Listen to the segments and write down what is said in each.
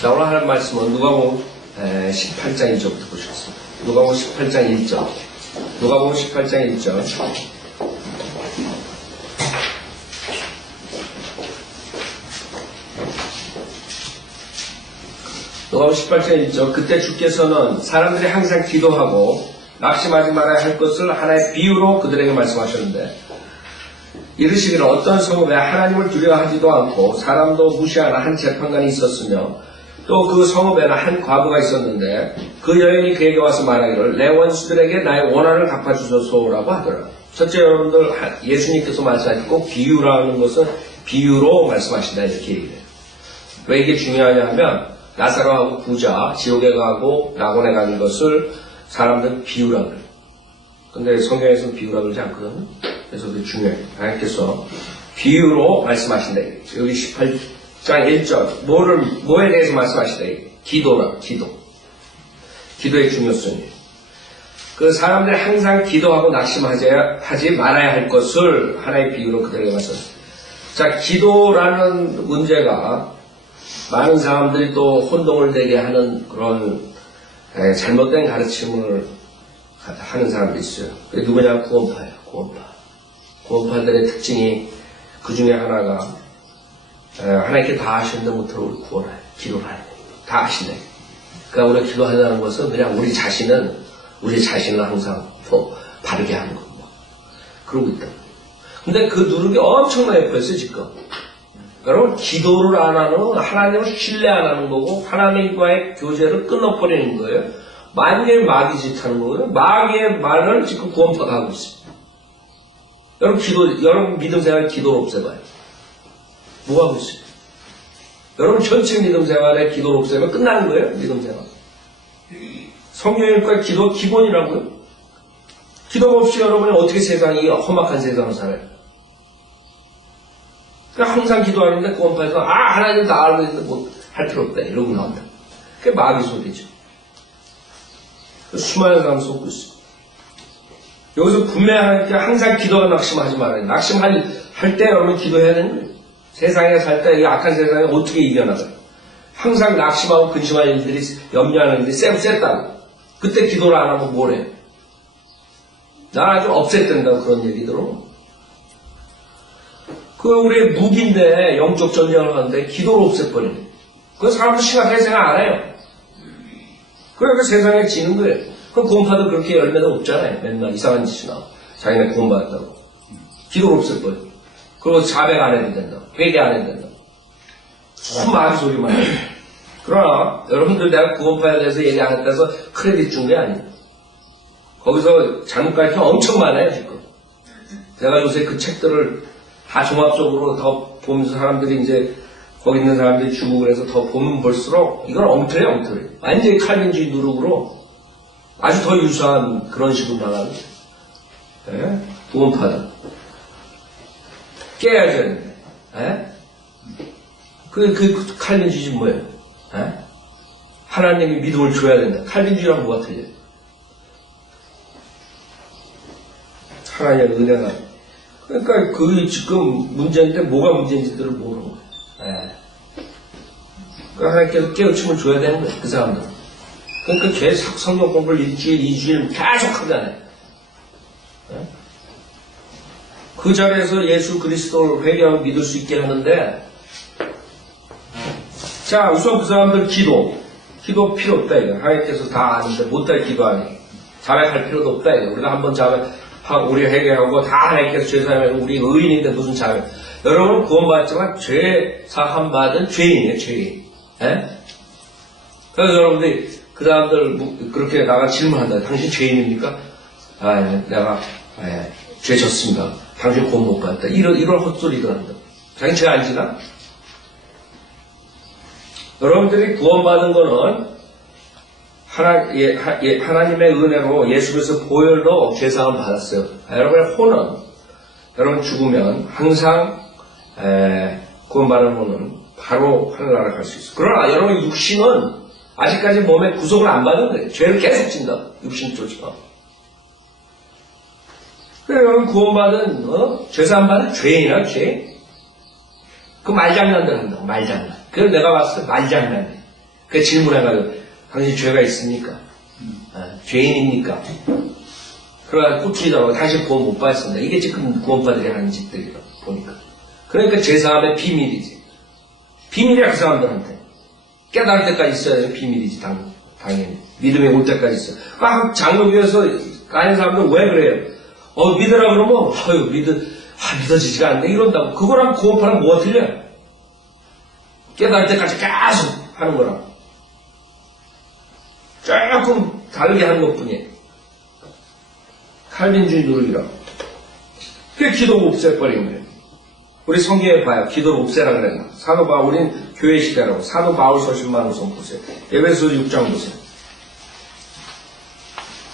자, 오늘 하는 말씀은 누가복음 18장 1절부터 보시겠습니다. 누가복음 18장 1절. 누가복음 18장 1절. 누가복음 18장 1절. 그때 주께서는 사람들이 항상 기도하고 낙심하지 말아야 할 것을 하나의 비유로 그들에게 말씀하셨는데, 이르시기를 어떤 성읍에 하나님을 두려워하지도 않고 사람도 무시하는 한 재판관이 있었으며, 또 그 성읍에는 한 과부가 있었는데, 그 여인이 그에게 와서 말하기를 내 원수들에게 나의 원한을 갚아주소서라고 하더라. 첫째, 여러분들 예수님께서 말씀하신 꼭 비유라는 것은 비유로 말씀하신다 이렇게 얘기해요. 왜 이게 중요하냐 하면, 나사로하고 부자 지옥에 가고 낙원에 가는 것을 사람들은 비유라고 그래요. 근데 성경에서는 비유라고 그러지 않거든요. 그래서 그게 중요해요. 하나님께서 비유로 말씀하신다. 여기 18장 1절. 뭐에 대해서 말씀하신다. 기도라, 기도. 기도의 중요성이에요. 그 사람들이 항상 기도하고 낙심하지 말아야 할 것을 하나의 비유로 그들에게 말씀하셨어요. 자, 기도라는 문제가 많은 사람들이 또 혼동을 되게 하는 그런 잘못된 가르침을 하는 사람도 있어요. 그게 누구냐? 구원파예요. 구원파. 구원파들의 특징이 그 중에 하나가 하나님께 다 하시는데 못하고 우리 구원해요. 기도를 해야 돼요. 다 하시네. 그러니까 우리가 기도한다는 것은 그냥 우리 자신을 항상 바르게 하는 거. 그러고 있다. 근데 그 누르기 엄청나게 컸어요, 지금. 여러분, 기도를 안 하는, 하나님을 신뢰 안 하는 거고, 하나님과의 교제를 끊어버리는 거예요. 만개의 마귀 짓하는 거예요. 마귀의 말을 지금 구원파가 하고 있습니다. 여러분 믿음 생활 기도를 없애봐요. 뭐 하고 있어요? 여러분 전체 믿음 생활에 기도를 없애면 끝나는 거예요, 믿음 생활. 성경일과 기도 기본이라고요. 기도 없이 여러분이 어떻게 세상이 험악한 세상을 살아요? 그러니까 항상 기도하는데 구원파에서 하나님 다 알고 있는데 뭐 할 필요 없다 이러고 나온다. 그게 마귀 소리죠. 수많은 사람 속고 있어요. 여기서 분명히 하나님께 항상 기도가 낙심하지 말아요. 낙심할 때 여러분 기도해야 되는 거예요. 세상에 살 때 이 악한 세상에 어떻게 이겨나가요? 항상 낙심하고 근심하는 일들이, 염려하는 일들이 쎄다고. 그때 기도를 안 하면 뭘 해요? 나 아주 없앴된다고 그런 얘기 들어. 그 우리의 무기인데 영적 전쟁을 하는데 기도를 없애버리네. 그 사람도 심각하게 생각 안 해요. 그러니까 세상에 지는 거예요. 그럼 구원파도 그렇게 열매도 없잖아요. 맨날 이상한 짓이나 자기네 구원받았다고. 기도를 없앨 거예요. 그리고 자백 안 해도 된다. 회개 안 해도 된다. 무슨 마귀 소리만 해요. 그러나 여러분들 내가 구원파에 대해서 얘기 안 했다서 크레딧 준 게 아니에요. 거기서 잘못 가르치면 엄청 많아요 지금. 내가 요새 그 책들을 다 종합적으로 더 보면서 사람들이 이제 거기 있는 사람들이 주목을 해서 더 보면 볼수록 이건 엉터리예요, 엉터리. 완전히 칼빈주의 누룩으로 아주 더 유사한 그런 식으로 나가는 거예요. 구원파다. 깨야죠. 그 칼빈주의 뭐예요? 하나님이 믿음을 줘야 된다. 칼빈주의랑 뭐가 틀려요? 하나님의 은혜가. 그러니까 그 지금 문제인데 뭐가 문제인지들을 모르는 거예요. 그러니까 하나님께서 깨우침을 줘야 되는 거예요. 그 사람들. 그러니까 계속 성경 공부를 일주일, 2주일 계속 하잖아요. 그 자리에서 예수 그리스도를 회개하고 믿을 수 있게 하는데, 자, 우선 그 사람들 기도 필요 없다 이거. 하나님께서 다 아는데 못할 기도하니 자백할 필요도 없다 이거. 우리가 한번 자백하고 우리 회개하고 다 하나님께서 죄사하면 우리 의인인데 무슨 자백? 여러분은 구원받지만 죄사함 받은 죄인이에요, 죄인. 그래서 여러분들이 그 사람들 그렇게 나가 질문한다. 당신 죄인입니까? 내가 죄 졌습니다. 당신 구원 못 받았다. 이런 헛소리를 한다. 자기 죄 안 지나? 여러분들이 구원받은 거는 하나님의 은혜로 예수께서 보혈로 죄사함 받았어요. 여러분의 혼은, 여러분 죽으면 항상 구원받은 혼은 바로 하늘나라 갈 수 있어요. 그러나 여러분 육신은 아직까지 몸에 구속을 안 받은 거예요. 죄를 계속 진다. 육신 쫓아. 그래, 여러분 구원받은 죄사함 받은 죄인이야, 죄인. 그 말장난들 한다고, 말장난. 그걸 내가 봤을 때 말장난이에요. 그 질문해가지고 당신 죄가 있습니까? 죄인입니까? 그래가지고 꾹기더라고 당신 구원 못 받았습니다. 이게 지금 구원받으려 하는 짓들이라고 보니까. 그러니까 제사함의 비밀이지. 비밀이야 그 사람들한테. 깨달을 때까지 있어야 되는 비밀이지 당연히. 믿음이 올 때까지 있어. 장로교에서 가는 사람들 왜 그래요? 믿으라 그러면 믿어지지가 않네 이런다고. 그거랑 구원파랑 뭐가 틀려요? 깨달을 때까지 계속 하는 거랑 조금 다르게 하는 것뿐이에요. 칼빈주의 누르기라고. 그게 기도 없애버린 거예요. 우리 성경에 봐요. 기도를 없애라 그랬나. 사도 바울, 우린 교회 시대라고. 사도 바울 서신만 우선 보세요. 에베소서 6장 보세요.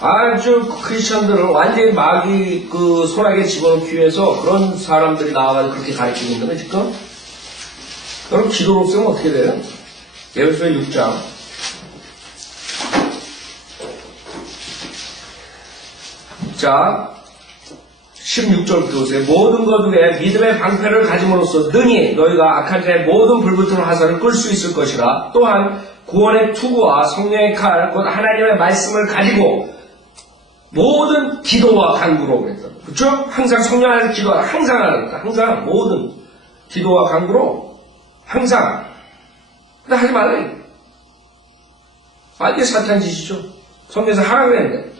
아주 크리스천들을 완전히 마귀 그 소나기에 집어넣기 위해서 그런 사람들이 나와가지고 그렇게 가르치고 있는 거예요, 지금. 그럼 기도를 없애면 어떻게 돼요? 에베소서 6장. 자, 16절부터 보세요. 모든 것 외에 믿음의 방패를 가짐으로써 능히 너희가 악한 자의 모든 불붙은 화살을 끌 수 있을 것이라. 또한 구원의 투구와 성령의 칼, 곧 하나님의 말씀을 가지고 모든 기도와 간구로 그랬다. 그렇죠? 항상 성령 안에서 기도하라. 항상 하라. 항상 모든 기도와 간구로 항상. 근데 하지 말라. 이게 사탄 짓이죠. 성경에서 하라고 했는데.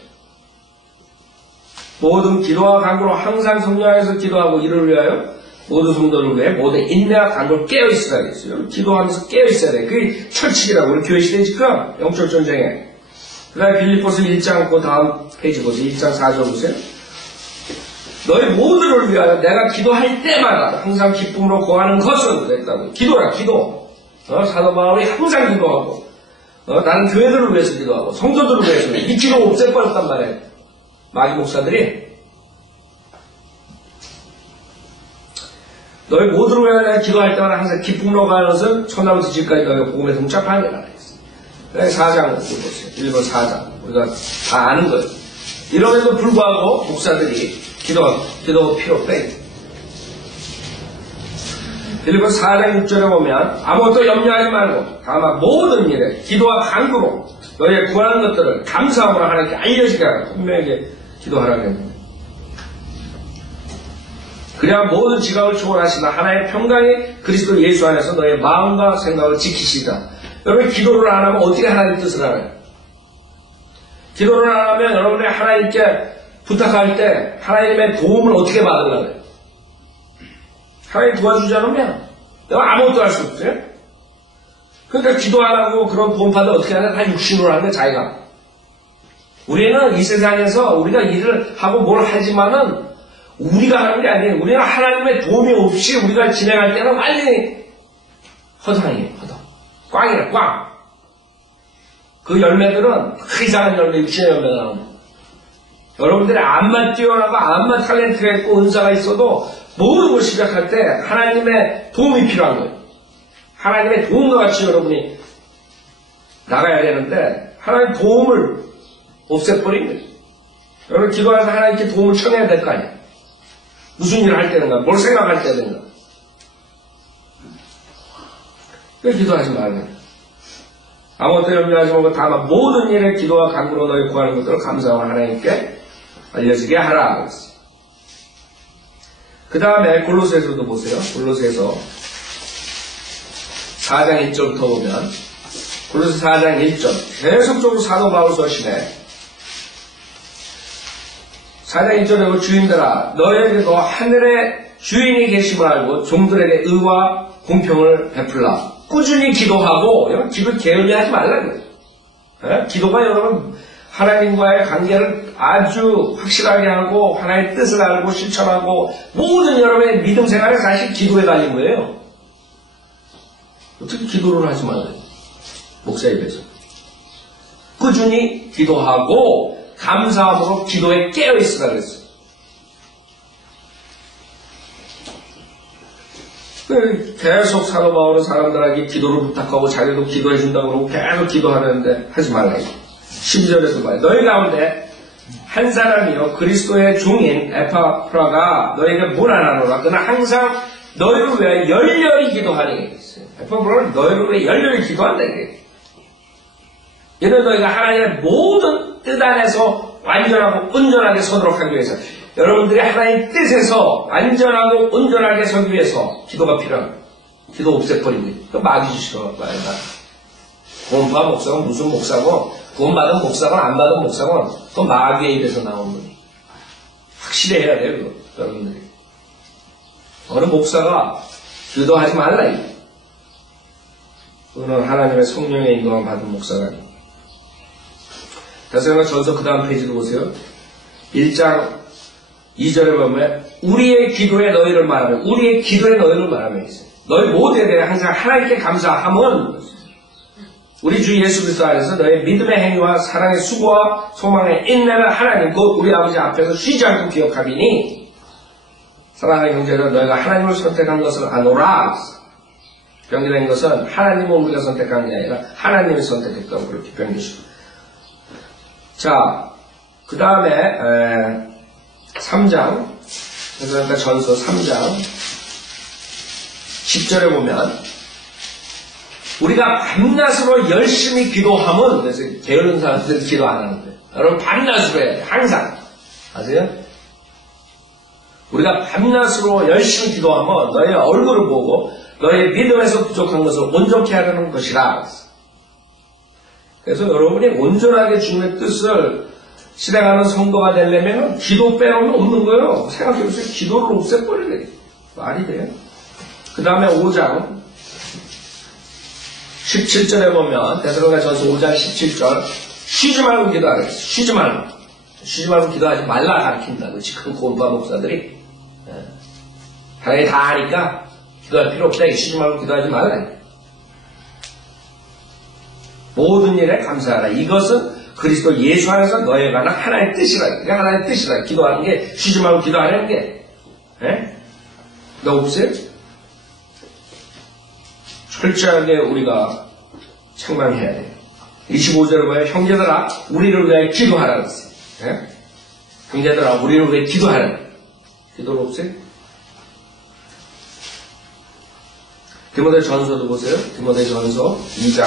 모든 기도와 간구로 항상 성령 안에서 기도하고 이를 위하여 모든 성도를 위해 모든 인내와 간구를 깨어있으라 그랬어요. 기도하면서 깨어있어야 돼. 그게 철칙이라고. 우리 교회 시대에 지금 영적 전쟁에. 그 다음에 빌립보서 1장 그 다음 페이지 보세요. 1장 4절 보세요. 너희 모두를 위하여 내가 기도할 때마다 항상 기쁨으로 구하는 것은 그랬다고. 기도라 기도. 사도 바울이 항상 기도하고 나는 교회들을 위해서 기도하고 성도들을 위해서 이 기도 없애버렸단 말이에요. 마귀 목사들이. 너희 모두를 위하여 내가 기도할 때마다 항상 기쁨으로 구하는 것은 천하부터 지금까지 너희가 복음에서 뭉짝하는 거라 그랬어요. 4장 보세요. 1번 4장. 우리가 다 아는 거예요. 이럼에도 불구하고 목사들이 기도 필요 없대. 1번 4장 6절에 보면 아무것도 염려하지 말고 다만 모든 일에 기도와 간구로 너희의 구하는 것들을 감사함으로 하나님께 알려지게 하라. 분명하게 기도하라고 했는데. 그래야 모든 지각을 초월하시나 하나님의 평강이 그리스도 예수 안에서 너희의 마음과 생각을 지키시다. 여러분 기도를 안 하면 어떻게 하나님 뜻을 알아요? 기도를 안 하면 여러분이 하나님께 부탁할 때 하나님의 도움을 어떻게 받으려고요? 하나님 도와주지 않으면 내가 아무것도 할 수 없어요. 그러니까 기도 안 하고 그런 도움 받으면 어떻게 하냐? 다 육신으로 하는 거야 자기가. 우리는 이 세상에서 우리가 일을 하고 뭘 하지만은 우리가 하는 게 아니에요. 우리는 하나님의 도움이 없이 우리가 진행할 때는 완전히 허당이에요. 허당. 꽝이에요. 꽝. 그 열매들은 이상한 열매, 육신의 열매가 나옵니다. 여러분들이 암만 뛰어나고 암만 탤런트가 있고 은사가 있어도 모든 걸 시작할 때 하나님의 도움이 필요한 거예요. 하나님의 도움과 같이 여러분이 나가야 되는데 하나님 도움을 없애버린 거예요. 여러분 기도해서 하나님께 도움을 청해야 될 거 아니에요. 무슨 일을 할 때든가 뭘 생각할 때든가. 왜 기도하지 말아요? 아무것도 염려하지 말고 다만 모든 일에 기도와 간구로 너희 구하는 것들을 감사하고 하나님께 알려지게 하라 그랬어요. 그 다음에 골로새서도 보세요. 골로새서 4장 1절부터 보면 골로새 4장 1절 계속적으로 사도 바울 서신에 4장 1절에 주인들아 너희에게도 하늘에 주인이 계심을 알고 종들에게 의와 공평을 베풀라. 꾸준히 기도하고 여러분 기도 게을리하지 말라고요. 기도가 여러분 하나님과의 관계를 아주 확실하게 하고 하나님의 뜻을 알고 실천하고 모든 여러분의 믿음 생활에 사실 기도에 달린 거예요. 어떻게 기도를 하지 말아요? 목사 입에서 꾸준히 기도하고 감사함으로 기도에 깨어있으라 그랬어요. 계속 사도 바울은 사람들에게 기도를 부탁하고 자기도 기도해준다고 그러고 계속 기도하는데 하지 말라. 12절에서 봐요. 너희 가운데 한 사람이요 그리스도의 종인 에파프라가 너희에게 문안하노라. 그러나 항상 너희를 위해 열렬히 기도하니. 에파프라는 너희를 위해 열렬히 기도한다. 이게. 이는 너희가 하나님의 모든 뜻 안에서 완전하고 온전하게 서도록 하기 위해서, 여러분들이 하나님의 뜻에서 완전하고 온전하게 서기 위해서 기도가 필요합니다. 기도 없애버리고, 그 마귀짓이라고 말이다. 구원받은 목사가 무슨 목사고, 구원받은 목사가 안 받은 목사가 그 마귀의 입에서 나온 거니. 확실히 해야 돼요, 그거, 여러분들이. 어느 목사가 기도하지 말라, 이거. 그거는 하나님의 성령의 인도함 받은 목사가 아니고. 데살로니가전서 그 다음 페이지도 보세요. 1장 2절에 보면 우리의 기도에 너희를 말하며, 우리의 기도에 너희를 말하며 있어요. 너희 모두에 대해 항상 하나님께 감사함은 우리 주 예수 그리스도 안에서 너희 믿음의 행위와 사랑의 수고와 소망의 인내를 하나님 곧 우리 아버지 앞에서 쉬지 않고 기억하리니, 사랑하는 형제들, 너희가 하나님을 선택한 것을 아노라. 병기된 것은 하나님을 우리가 선택한 게 아니라 하나님이 선택했다고 그렇게 병기시고. 자, 그 다음에 3장, 그러니까 전서 3장 10절에 보면 우리가 밤낮으로 열심히 기도하면, 그래서 게으른 사람들은 기도 안 하는데, 여러분 밤낮으로 해야 돼. 항상 아세요? 우리가 밤낮으로 열심히 기도하면 너의 얼굴을 보고 너의 믿음에서 부족한 것을 온전케 하려는 것이라. 그래서 여러분이 온전하게 주님의 뜻을 실행하는 성도가 되려면 기도 빼놓으면 없는 거예요. 생각해보세요. 기도를 없애버리래. 말이 돼요? 그 다음에 5장 17절에 보면, 데살로니가전서 5장 17절, 쉬지 말고 기도하라. 쉬지 말고 기도하지 말라 가르친다. 그렇지? 큰 고은파 목사들이. 하나님이 다 아니까 기도할 필요 없다. 쉬지 말고 기도하지 말라. 모든 일에 감사하라. 이것은 그리스도 예수 안에서 너에 관한 하나의 뜻이라. 이게 하나의 뜻이라. 기도하는 게, 쉬지 말고 기도하는 게. 너 없어요? 철저하게 우리가 책망해야 돼요. 25절에 보면 형제들아 우리를 위하여 기도하라 그랬어요. 형제들아 우리를 위해 기도하라. 기도를 없어요? 디모데전서도 보세요. 디모데전서 2장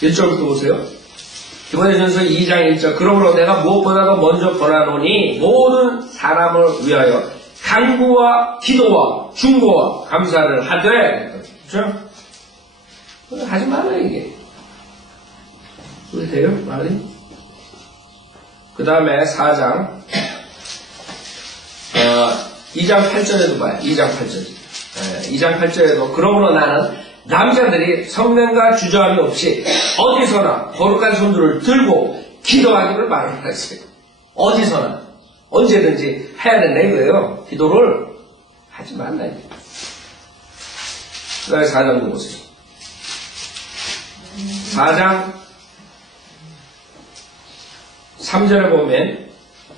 1절부터 보세요. 디모데전서 2장 1절, 그러므로 내가 무엇보다도 먼저 권하노니 모든 사람을 위하여 간구와 기도와 중보와 감사를 하되. 그렇죠? 하지 말아요 이게. 그게 돼요? 말이? 그 다음에 4장 2장 8절에도 봐요. 2장 8절. 2장 8절에도 그러므로 나는 남자들이 성령과 주저함이 없이 어디서나 거룩한 손들을 들고 기도하기를 말하라 했어요. 어디서나 언제든지 해야 된다 이거예요. 기도를 하지 말라. 그 다음에 4장도 보세요. 4장 3절에 보면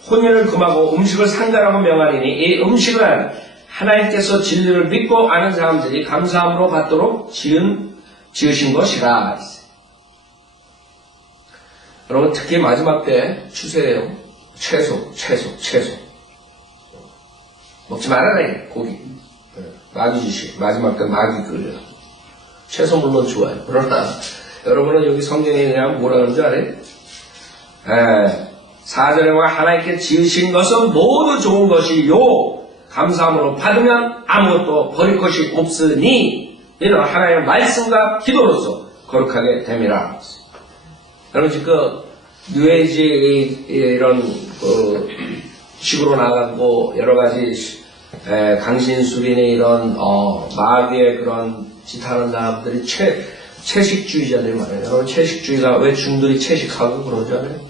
혼인을 금하고 음식을 상달하고 명하리니 이 음식은 하나님께서 진리를 믿고 아는 사람들이 감사함으로 받도록 지으신 것이라. 여러분 특히 마지막 때 추세예요. 채소. 먹지 말아라 고기. 마귀짓이 마지막 때 마귀 끌려. 채소 물론 좋아요. 그러나 여러분은 여기 성경에 그냥 뭐라 그러는지 알아요? 4절에 와 하나님께 지으신 것은 모두 좋은 것이요 감사함으로 받으면 아무것도 버릴 것이 없으니 이는 하나님의 말씀과 기도로서 거룩하게 됨이라. 여러분 지금 뉴에이지 이런 식으로 나가고 여러가지 강신수린의 이런 마귀의 그런 짓하는 사람들이 채식주의자들이 많아요. 여러분 채식주의가 왜 중들이 채식하고 그러지 않아요?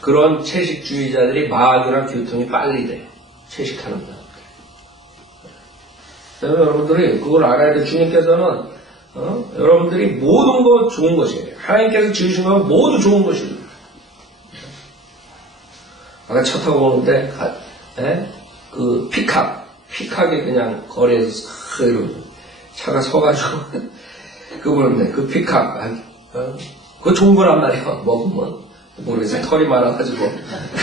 그런 채식주의자들이 마귀랑 교통이 빨리 돼요. 채식하는 사람들. 여러분들이 그걸 알아야 돼. 주님께서는 여러분들이 모든 것 좋은 것이에요. 하나님께서 지으신 건 모두 좋은 것입니다. 아까 차 타고 오는데 그 피카게 그냥 거리에서 이러고 차가 서가지고 그분인데 그 피카 그거 좋은 거란 말이야. 먹으면 모르겠어요. 털이 많아가지고.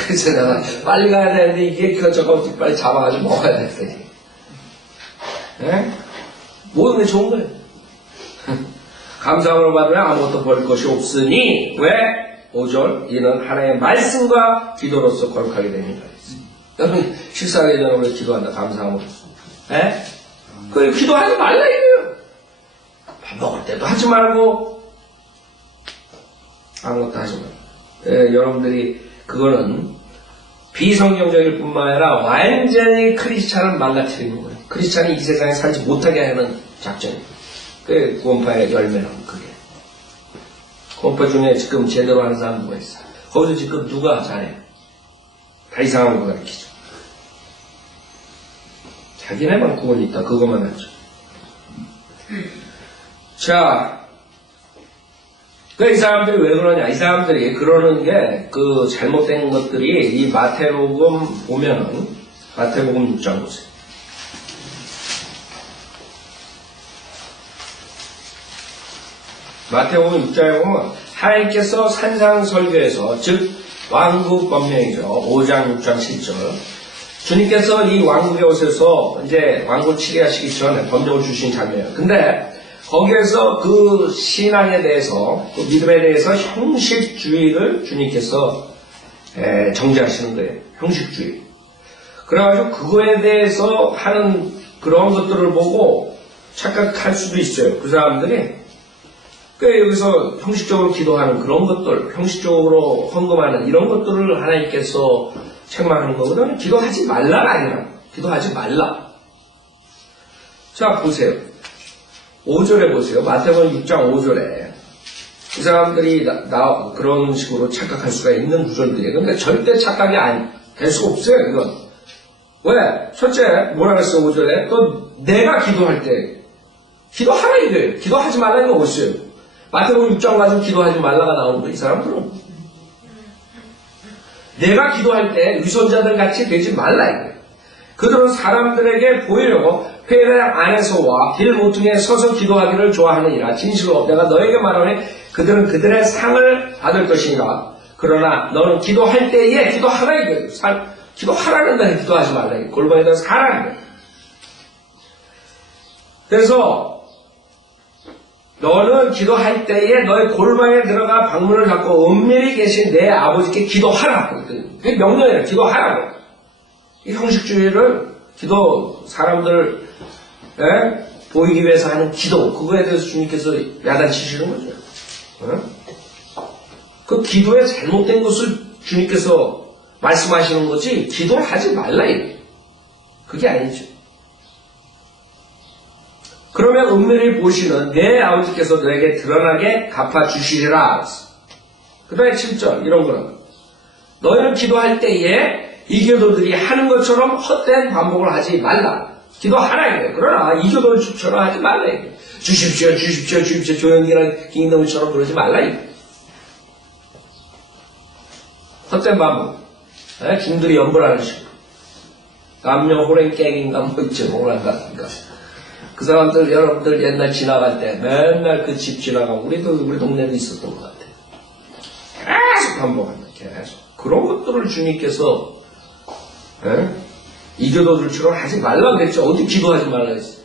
그래서 내가 빨리 가야 되는데 이게 저거 빨리 잡아가지고 먹어야 돼. 예? 모든 게 좋은 거예요. 감사함을 받으면 아무것도 버릴 것이 없으니 왜? 5절 이는 하나님의 말씀과 기도로서 거룩하게 됩니다. 여러분 식사하기 전에 우리 기도한다. 감사함으로. 예? 그 기도하지 말라 이거예요. 밥 먹을 때도 하지 말고 아무것도 하지 말고. 예, 여러분들이 그거는 비성경적일 뿐만 아니라 완전히 크리스찬을 망가뜨리는 거예요. 크리스찬이 이 세상에 살지 못하게 하는 작전이에요. 그 구원파의 열매는 그게. 구원파 중에 지금 제대로 하는 사람 누가 있어? 거기서 지금 누가 잘해? 다 이상한 거 가르치죠. 자기네만 구원이 있다. 그것만 하죠. 자, 이 사람들이 왜 그러냐? 이 사람들이 그러는 게 그 잘못된 것들이 이 마태복음 보면은 마태복음 6장 보세요. 마태복음 6장에 보면 하나님께서 산상설교에서 즉 왕국 법명이죠. 5장 6장 7절 주님께서 이 왕국에 오셔서 이제 왕국 치리하시기 전에 법령을 주신 장면이에요. 근데 거기에서 그 신앙에 대해서 그 믿음에 대해서 형식주의를 주님께서 정죄하시는 거예요. 형식주의. 그래가지고 그거에 대해서 하는 그런 것들을 보고 착각할 수도 있어요. 그 사람들이 여기서 형식적으로 기도하는 그런 것들, 형식적으로 헌금하는 이런 것들을 하나님께서 책망하는 거거든요. 기도하지 말라가 아니라 기도하지 말라. 자 보세요. 5절에 보세요. 마태복음 6장 5절에 이 사람들이 그런 식으로 착각할 수가 있는 구절들이에요. 근데 절대 착각이 될 수가 없어요. 이건 왜? 첫째 뭐라 그랬어? 5절에 또 내가 기도할 때 기도하라 이거예요. 기도하지 말라 이거 없어요. 마태복음 6장 가지고 기도하지 말라가 나오는 거 이 사람들은 내가 기도할 때 위선자들 같이 되지 말라 이거예요. 그들은 사람들에게 보이려고 회당 안에서와 길 모퉁이에 서서 기도하기를 좋아하느니라. 진실로 내가 너에게 말하니 그들은 그들의 상을 받을 것이니라. 그러나 너는 기도할 때에 기도하라 이거예요. 기도하라는 데는 기도하지 말라 이거예요. 골방에다 사라는 거예요. 그래서 너는 기도할 때에 너의 골방에 들어가 방문을 닫고 은밀히 계신 내 아버지께 기도하라. 그게 명령이에요. 기도하라고. 이 형식주의를 사람들 보이기 위해서 하는 기도, 그거에 대해서 주님께서 야단치시는 거죠. 그 기도에 잘못된 것을 주님께서 말씀하시는 거지, 기도를 하지 말라, 이게. 그게 아니죠. 그러면 은밀히 보시는 내 아버지께서 너에게 드러나게 갚아주시리라. 그 다음에 7절, 이런 거는. 너희는 기도할 때에 이교도들이 하는 것처럼 헛된 반복을 하지 말라. 기도하라 이거예요. 그러나 이교도들처럼 하지 말라 이거예요. 주십시오, 주십시오, 주십시오. 조영기랑 김인동처럼 그러지 말라 이거예요. 헛된 반복. 중들이 연불하는 식으로. 남녀 호랭 깽인가 뭐 있죠. 뭐랄까. 그 사람들 여러분들 옛날 지나갈 때 맨날 그 집 지나가고 우리 동네도 있었던 것 같아요. 계속 반복한다. 계속. 그런 것들을 주님께서 이교도들처럼 하지 말라 그랬죠. 어디 기도하지 말라 했어요.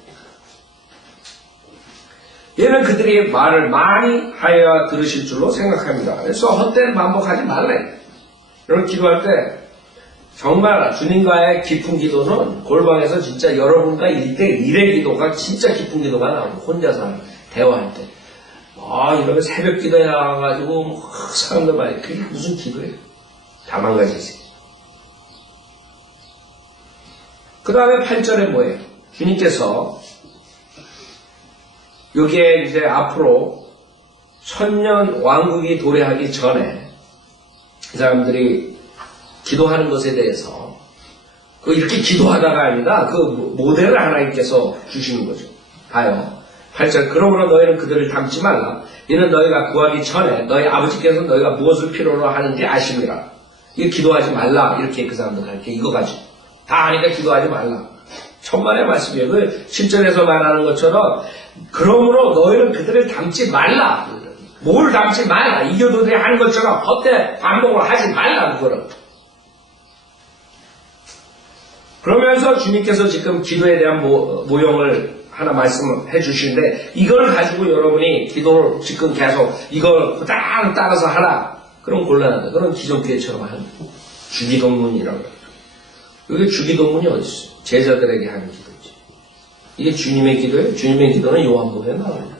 얘는 그들이 말을 많이 하여 들으실 줄로 생각합니다. 그래서 헛된 반복하지 말라. 여러분 기도할 때 정말 주님과의 깊은 기도는 골방에서 진짜 여러분과 일의 기도가 진짜 깊은 기도가 나오고 혼자서 대화할 때 이러면 새벽 기도에 나와가지고 사람들 말이 그게 무슨 기도예요? 다 망가지지. 그 다음에 8절에 뭐예요? 주님께서 여기에 이제 앞으로 천년 왕국이 도래하기 전에 이 사람들이 기도하는 것에 대해서 이렇게 기도하다가 아니라 그 모델을 하나님께서 주시는 거죠. 봐요. 8절 그러므로 너희는 그들을 닮지 말라. 이는 너희가 구하기 전에 너희 아버지께서 너희가 무엇을 필요로 하는지 아심이라. 이거 기도하지 말라. 이렇게 그 사람들 가르쳐. 이거 가지고. 다 아니까 기도하지 말라. 천만의 말씀이에요. 그 7절에서 말하는 것처럼 그러므로 너희는 그들을 닮지 말라. 뭘 닮지 말라. 이교도들이 하는 것처럼 헛된 반복을 하지 말라. 그거는. 그러면서 주님께서 지금 기도에 대한 모형을 하나 말씀해 주시는데 이걸 가지고 여러분이 기도를 지금 계속 이걸 딱 따라서 하라. 그럼 곤란하다. 그런 기존교회처럼 하는 주기도문이라고 해요. 이게 주기도문이 어디 있어요? 제자들에게 하는 기도지. 이게 주님의 기도예요. 주님의 기도는 요한복음에 나옵니다.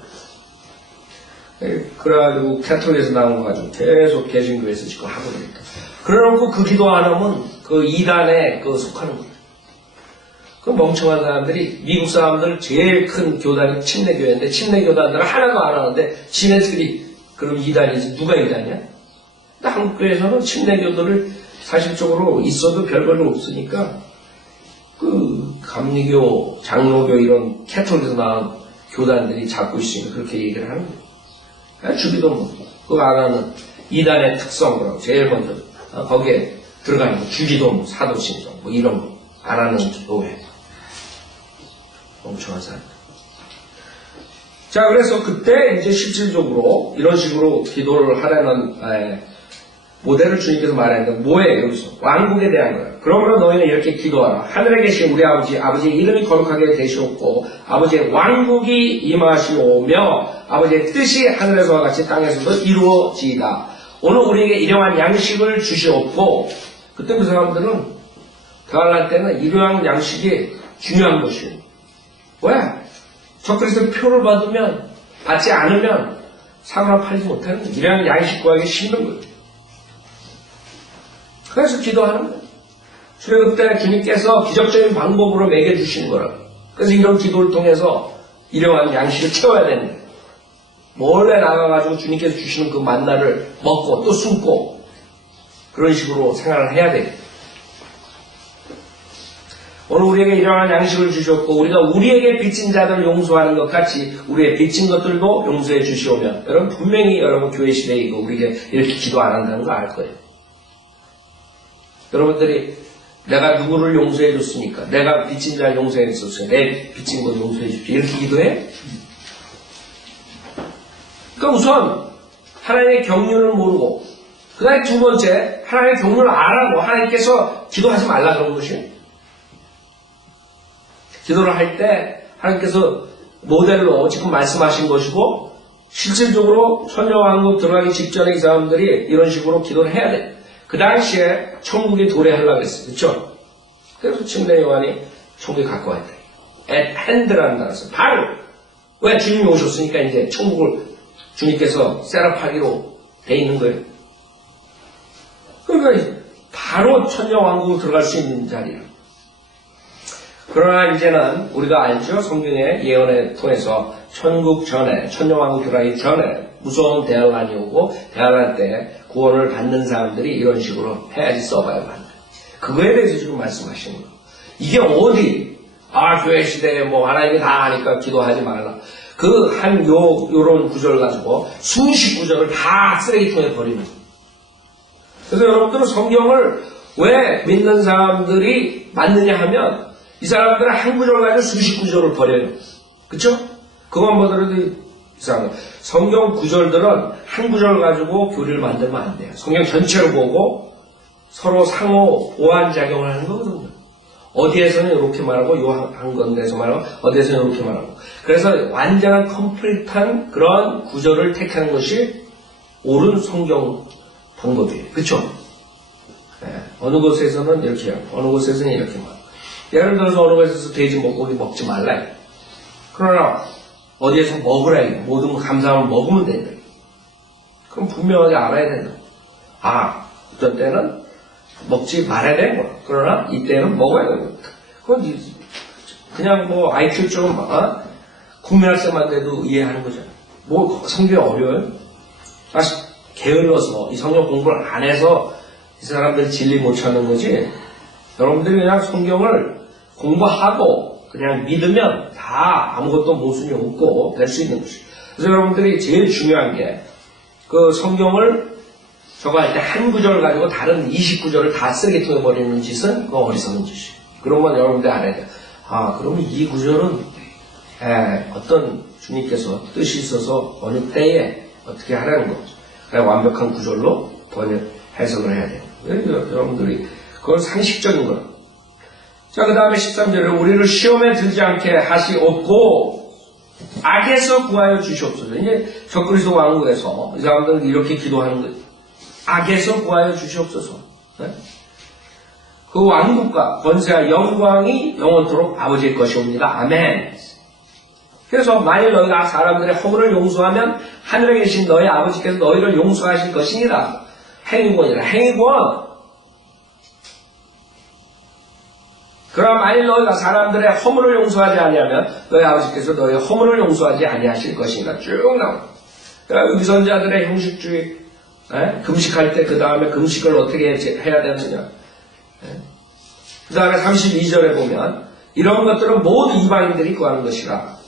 그래가지고 캐톨릭에서 나온 거 가지고 계속 개신교에서 지금 하고 있다. 그래놓고 그 기도 안 하면 그 이단에 속하는 거예요. 그 멍청한 사람들이 미국 사람들 제일 큰 교단이 침례교회인데 침례교단들은 하나도 안 하는데 지네들이 그럼 이단이지 누가 이단이야? 근데 한국 교회에서는 침례교들을 사실적으로 있어도 별걸로 없으니까 그 감리교, 장로교 이런 캐톨릭에서 나온 교단들이 잡고 있으니까 그렇게 얘기를 하는 거예요. 주기도문 그거 안 하는 이단의 특성으로 제일 먼저 거기에 들어가는 거 주기도문, 사도신경 뭐 이런 거 안 하는 교회. 멍청한 사람. 자, 그래서 그때 이제 실질적으로 이런 식으로 기도를 하라는 모델을 주님께서 말했는데 뭐예요, 여기서? 왕국에 대한 거예요. 그러므로 너희는 이렇게 기도하라. 하늘에 계신 우리 아버지의 이름이 거룩하게 되시옵고, 아버지의 왕국이 임하시오며, 아버지의 뜻이 하늘에서와 같이 땅에서도 이루어지이다. 오늘 우리에게 일용할 양식을 주시옵고, 그때 그 사람들은 대화할 때는 일용할 양식이 중요한 것이에요. 왜? 적그리스도 표를 받지 않으면 사고나 팔지 못하는 거예요. 일용할 양식 구하기 힘든 거예요. 그래서 기도하는 거예요. 출애굽 때 주님께서 기적적인 방법으로 먹여주시는 거라고. 그래서 이런 기도를 통해서 일용할 양식을 채워야 되는 거예요. 몰래 나가가지고 주님께서 주시는 그 만나를 먹고 또 숨고 그런 식으로 생활을 해야 돼요. 오늘 우리에게 일용할 양식을 주셨고 우리가 우리에게 빚진 자들을 용서하는 것 같이 우리의 빚진 것들도 용서해 주시오면 여러분 분명히 여러분 교회 시대에 이거 우리에게 이렇게 기도 안 한다는 거 알 거예요. 여러분들이 내가 누구를 용서해 줬으니까 내가 빚진 자를 용서해 줬으니까 내 빚진 것 용서해 주십시오. 이렇게 기도해? 그러니까 우선 하나님의 경륜을 모르고 그 다음에 두 번째 하나님의 경륜을 알아고 하나님께서 기도하지 말라 그런 것이에요. 기도를 할 때 하나님께서 모델로 지금 말씀하신 것이고 실질적으로 천녀왕국 들어가기 직전에 이 사람들이 이런 식으로 기도를 해야 돼. 그 당시에 천국이 도래하려고 했어요. 그렇죠? 그래서 침례 요한이 천국에 갖고 왔대. at hand라는 단어 써요. 바로. 왜? 주님이 오셨으니까 이제 천국을 주님께서 셋업하기로 돼 있는 거예요. 그러니까 바로 천녀왕국으로 들어갈 수 있는 자리예요. 그러나 이제는 우리가 알죠? 성경의 예언을 통해서 천국 전에, 천녀왕국 들어가기 전에 무서운 대환란이 오고 대환란 때 구원을 받는 사람들이 이런 식으로 해야지 서바이벌 한다. 그거에 대해서 지금 말씀하시는 거예요. 이게 어디? 교회 시대에 하나님이 다 하니까 기도하지 말라. 그 요런 구절 가지고 수십 구절을 다 쓰레기통에 버리는 거예요. 그래서 여러분들은 성경을 왜 믿는 사람들이 맞느냐 하면 이 사람들은 한 구절 가지고 수십 구절을 버려요. 그쵸? 그것만 보더라도 이상해요. 성경 구절들은 한 구절 가지고 교리를 만들면 안 돼요. 성경 전체를 보고 서로 상호 보완작용을 하는 거거든요. 어디에서는 이렇게 말하고 한 건데서 말하고 어디에서는 이렇게 말하고 그래서 완전한 컴플릿한 그런 구절을 택하는 것이 옳은 성경 방법이에요. 그쵸? 네. 어느 곳에서는 이렇게 하고 어느 곳에서는 이렇게 말하고 예를 들어서 어느 곳에서 돼지 목고기 먹지 말라. 그러나 어디에서 먹으라. 모든 감사함을 먹으면 된다. 그럼 분명하게 알아야 된다. 어떤 때는 먹지 말아야 되는 거야. 그러나 이때는 먹어야 되는 거야. 그건 그냥 IQ 좀 국민학생만 돼도 이해하는 거잖아. 성경이 어려워요? 게을러서 이 성경 공부를 안 해서 이 사람들 진리 못 찾는 거지. 여러분들이 그냥 성경을 공부하고 그냥 믿으면 다 아무것도 모순이 없고 될 수 있는 것이에요. 그래서 여러분들이 제일 중요한 게 그 성경을 저거 할 때 한 구절 가지고 다른 20구절을 다 쓰레기통에 버리는 짓은 그거 어리석은 짓이에요. 그런 건 여러분들이 알아야 돼요. 그러면 이 구절은 어떤 주님께서 뜻이 있어서 어느 때에 어떻게 하라는 거죠. 완벽한 구절로 번역 해석을 해야 돼요. 여러분들이 그건 상식적인 거예요. 자, 그 다음에 13절에 우리를 시험에 들지 않게 하시옵고 악에서 구하여 주시옵소서. 이제 적그리스도 왕국에서 이 사람들은 이렇게 기도하는 거예요. 악에서 구하여 주시옵소서. 네? 그 왕국과 권세와 영광이 영원토록 아버지의 것이옵니다. 아멘. 그래서 만일 너희가 사람들의 허물을 용서하면 하늘에 계신 너희 아버지께서 너희를 용서하실 것이니라. 행위권이라. 행위권. 그러나 만일 너희가 사람들의 허물을 용서하지 아니하면 너희 아버지께서 너희의 허물을 용서하지 아니하실 것이니라. 쭉 나옵니다. 그러니까 위선자들의 형식주의, 금식할 때 그 다음에 금식을 어떻게 해야 되느냐. 그 다음에 32절에 보면 이런 것들은 모두 이방인들이 구하는 것이라.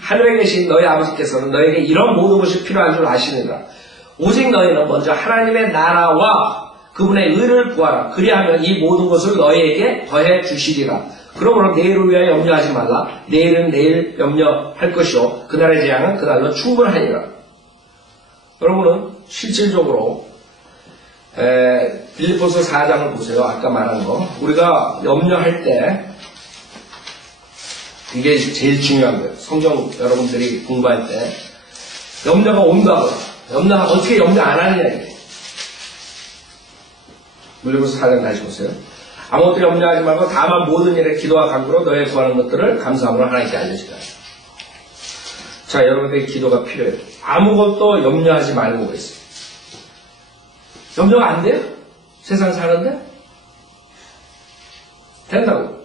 하늘에 계신 너희 아버지께서는 너에게 이런 모든 것이 필요한 줄 아시느니라. 오직 너희는 먼저 하나님의 나라와 그분의 의를 구하라. 그리하면 이 모든 것을 너희에게 더해 주시리라. 그러므로 내일을 위하여 염려하지 말라. 내일은 내일 염려할 것이요 그날의 재앙은 그날로 충분하니라. 여러분은 실질적으로 빌립보서 4장을 보세요. 아까 말한 거. 우리가 염려할 때 이게 제일 중요한 거예요. 성경 여러분들이 공부할 때 염려가 온다고. 어떻게 염려 안 하느냐 이게. 빌립보서 4장 다시 보세요. 아무것도 염려하지 말고 다만 모든 일에 기도와 간구로 너의 구하는 것들을 감사함으로 하나님께 알려주라. 자, 여러분들의 기도가 필요해요. 아무것도 염려하지 말고 그랬어요. 염려가 안 돼요? 세상 사는데? 된다고.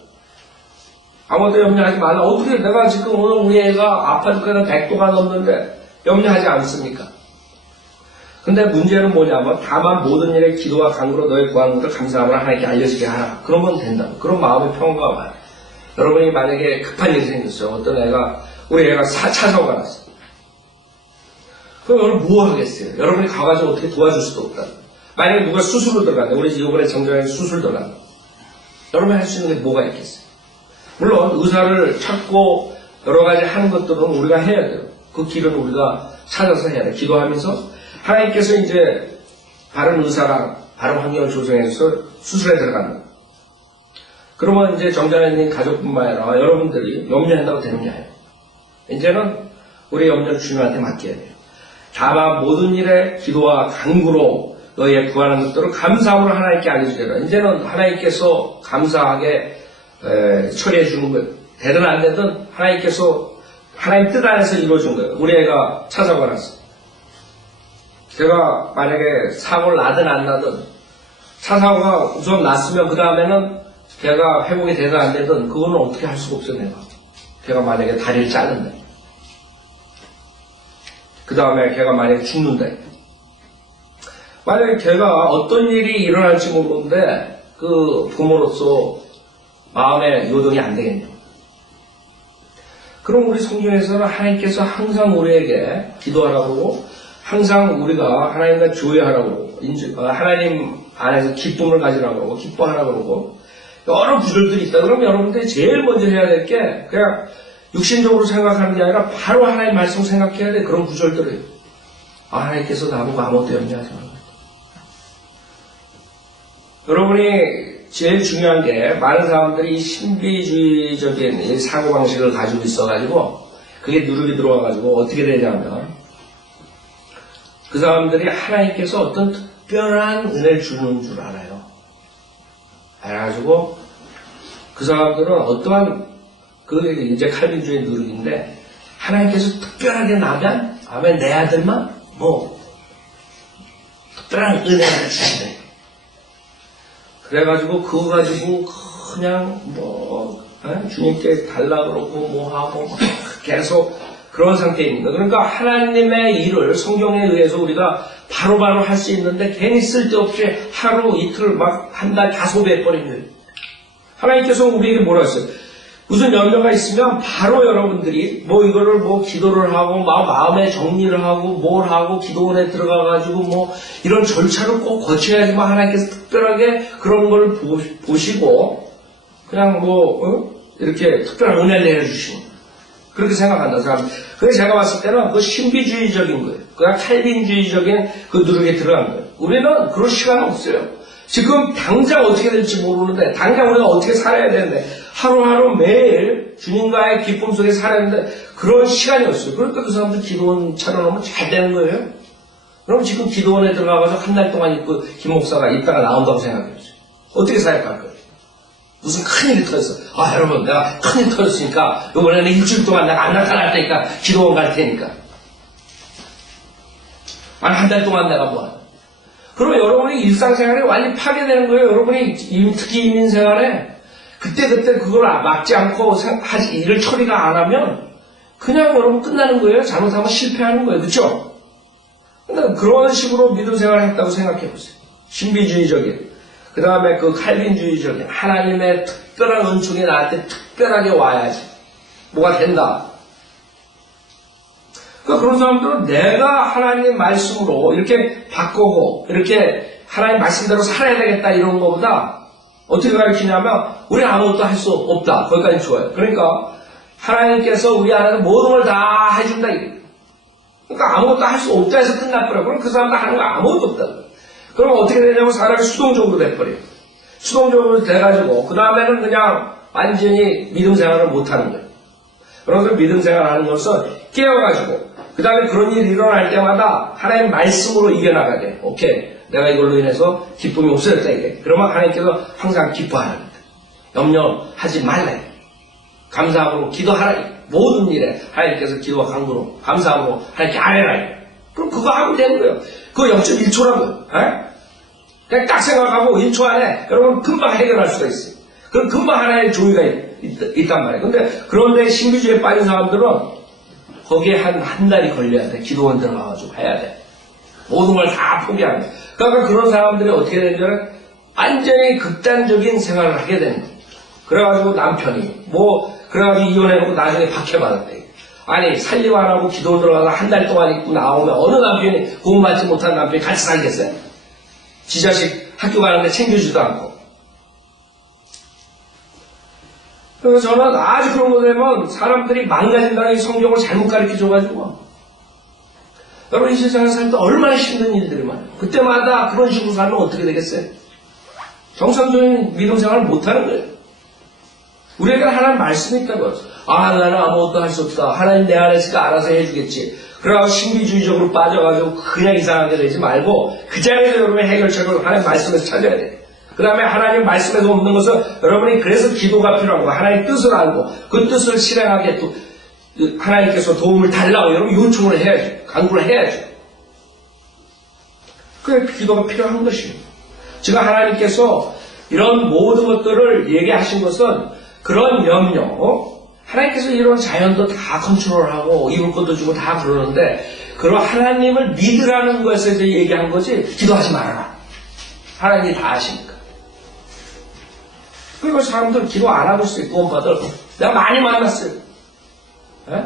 아무것도 염려하지 말라. 어떻게 내가 지금 오늘 우리 애가 아파 죽겠는 100도가 넘는데 염려하지 않습니까? 근데 문제는 뭐냐면 다만 모든 일에 기도와 간구로 너의 구하는 것을 감사함으로 하나님께 알려지게 하라. 그러면 된다고. 그런 마음의 평화가 와요. 여러분이 만약에 급한 일이 생겼어요. 어떤 애가 우리 애가 4차 사고가 났어요. 그럼 여러분 뭐 하겠어요? 여러분이 가가지고 어떻게 도와줄 수도 없다. 만약에 누가 수술로 들어간다. 우리 이번에 정정에 수술 들어간다. 여러분이 할 수 있는 게 뭐가 있겠어요? 물론 의사를 찾고 여러 가지 하는 것들은 우리가 해야 돼요. 그 길은 우리가 찾아서 해야 돼요. 기도하면서 하나님께서 이제 바른 의사랑 바른 환경을 조성해서 수술에 들어간다. 그러면 이제 정전에 있는 가족뿐만 아니라 여러분들이 염려한다고 되는 게 아니에요. 이제는 우리 염려를 주님한테 맡겨야 돼요. 다만 모든 일에 기도와 간구로 너희의 구하는 것들을 감사함으로 하나님께 알려주리라. 이제는 하나님께서 감사하게 처리해 주는 거예요. 되든 안 되든 하나님께서 하나님 뜻 안에서 이루어준 거예요. 우리 애가 찾아가 났어요. 제가 만약에 사고를 나든 안 나든 차 사고가 우선 났으면 그 다음에는 걔가 회복이 되든 안 되든 그거는 어떻게 할 수가 없어요. 걔가 만약에 다리를 자른다. 그 다음에 걔가 만약에 죽는다. 만약에 걔가 어떤 일이 일어날지 모르는데 그 부모로서 마음의 요동이 안 되겠네요. 그럼 우리 성경에서는 하나님께서 항상 우리에게 기도하라고 그러고 항상 우리가 하나님과 조회하라고 그러고 하나님 안에서 기쁨을 가지라고 그러고 기뻐하라고 그러고 여러 구절들이 있다. 그러면 여러분들이 제일 먼저 해야 될 게 그냥 육신적으로 생각하는 게 아니라 바로 하나님 말씀 생각해야 돼. 그런 구절들을. 하나님께서 나보고 아무것도 염려하지 말고. 여러분이 제일 중요한 게 많은 사람들이 신비주의적인 사고방식을 가지고 있어가지고 그게 누르게 들어와가지고 어떻게 되냐면 그 사람들이 하나님께서 어떤 특별한 은혜를 주는 줄 알아요. 알아가지고 그 사람들은 어떠한 그 이제 칼빈주의 누르기인데 하나님께서 특별하게 나면 아멘 내 아들만 뭐 특별한 은혜를 주시네. 그래가지고 그거 가지고 그냥 뭐 주님께 달라 그러고 뭐 하고 계속 그런 상태에 있는 거예요. 그러니까 하나님의 일을 성경에 의해서 우리가 바로바로 할 수 있는데 괜히 쓸데없이 하루 이틀 막 한 달 다소 해버린 거예요. 하나님께서 우리에게 뭐라 했어요? 무슨 염려가 있으면 바로 여러분들이 뭐 이거를 뭐 기도를 하고 마음에 정리를 하고 뭘 하고 기도원에 들어가가지고 뭐 이런 절차를 꼭 거쳐야지만 하나님께서 특별하게 그런 걸 보시고 그냥 뭐 이렇게 특별한 은혜를 내려주시고 그렇게 생각한다. 그래서 제가 봤을 때는 그 신비주의적인 거예요. 그냥 칼빈주의적인 그 누르게 들어간 거예요. 우리는 그럴 시간은 없어요. 지금 당장 어떻게 될지 모르는데, 당장 우리가 어떻게 살아야 되는데, 하루하루 매일 주님과의 기쁨 속에 살아야 되는데, 그런 시간이 없어요. 그러니까 그 사람들 기도원 차려놓으면 잘 되는 거예요. 그럼 지금 기도원에 들어가서 한 달 동안 있고, 김 목사가 있다가 나온다고 생각해보세요. 어떻게 사역할 거예요? 무슨 큰일이 터졌어. 아, 여러분, 내가 큰일 터졌으니까, 이번에는 일주일 동안 내가 안 나타날 테니까, 기도원 갈 테니까. 아니, 한 달 동안 내가 뭐하냐. 그러면 여러분이 일상생활에 완전히 파괴되는 거예요. 여러분이 특히 이민생활에 그때그때 그걸 막지 않고 일을 처리가 안 하면 그냥 여러분 끝나는 거예요. 잘못하면 실패하는 거예요. 그렇죠? 근데 그런 식으로 믿음 생활을 했다고 생각해 보세요. 신비주의적인, 그 다음에 그 칼빈주의적인 하나님의 특별한 은총이 나한테 특별하게 와야지 뭐가 된다. 그러니까 그런 사람들은 내가 하나님의 말씀으로 이렇게 바꾸고 이렇게 하나님 말씀대로 살아야 되겠다 이런 것보다 어떻게 가르치냐면 우리는 아무것도 할 수 없다. 거기까지 좋아요. 그러니까 하나님께서 우리 안에서 모든 걸 다 해준다. 그러니까 아무것도 할 수 없다 해서 끝나버려요. 그럼 그 사람도 하는 거 아무것도 없다. 그럼 어떻게 되냐면 사람이 수동적으로 돼버려요. 수동적으로 돼가지고 그 다음에는 그냥 완전히 믿음 생활을 못하는 거예요. 그래서 믿음 생활하는 것은 깨어가지고 그 다음에 그런 일이 일어날 때마다 하나님 말씀으로 이겨나가게. 오케이. 내가 이걸로 인해서 기쁨이 없어졌다 이게. 그러면 하나님께서 항상 기뻐하랍니다. 염려하지 말라. 감사함으로 기도하라. 모든 일에 하나님께서 기도와 간구로 감사함으로 하나님께 아뢰라. 그럼 그거 하면 되는 거예요. 그거 0.1초라고요. 그냥 딱 생각하고 1초 안에 여러분 금방 해결할 수가 있어요. 그럼 금방 하나의 조의가 있단 말이에요. 그런데 신비주의에 빠진 사람들은 거기에 한 달이 걸려야 돼. 기도원 들어가가지고 해야 돼. 모든 걸 다 포기하는 거야. 그러니까 그런 사람들이 어떻게 되냐면 완전히 극단적인 생활을 하게 되는 거야. 그래가지고 남편이 그래가지고 이혼해놓고 나중에 박해받았대. 아니 살림 안 하고 기도원 들어가서 한 달 동안 있고 나오면 어느 남편이 구원받지 못한 남편이 같이 살겠어요? 지 자식 학교 가는데 챙겨주지도 않고. 그래서 저는 아주 그런 거 되면 사람들이 망가진다는 이 성경을 잘못 가르쳐줘가지고 여러분 이 세상에 살 때 얼마나 힘든 일들이 많아요. 그때마다 그런 식으로 살면 어떻게 되겠어요? 정상적인 믿음 생활을 못하는 거예요. 우리에게 하나님 말씀이 있다고요. 아 나는 아무것도 할 수 없다. 하나님 내 안에 있으니까 알아서 해주겠지. 그러고 신비주의적으로 빠져가지고 그냥 이상하게 되지 말고 그 자리에서 여러분의 해결책을 하나님 말씀에서 찾아야 돼요. 그 다음에 하나님 말씀에서 없는 것은 여러분이 그래서 기도가 필요한 거 하나님 뜻을 알고 그 뜻을 실행하게 또 하나님께서 도움을 달라고 여러분 요청을 해야죠. 간구를 해야죠. 그게 기도가 필요한 것입니다. 지금 하나님께서 이런 모든 것들을 얘기하신 것은 그런 염려, 하나님께서 이런 자연도 다 컨트롤하고 입을 것도 주고 다 그러는데 그런 하나님을 믿으라는 것에 대해 얘기한 거지 기도하지 말아라. 하나님이 다 아시니까. 그리고 사람들 기도 안 하고 있어요. 구원받을. 내가 많이 만났어요. 에?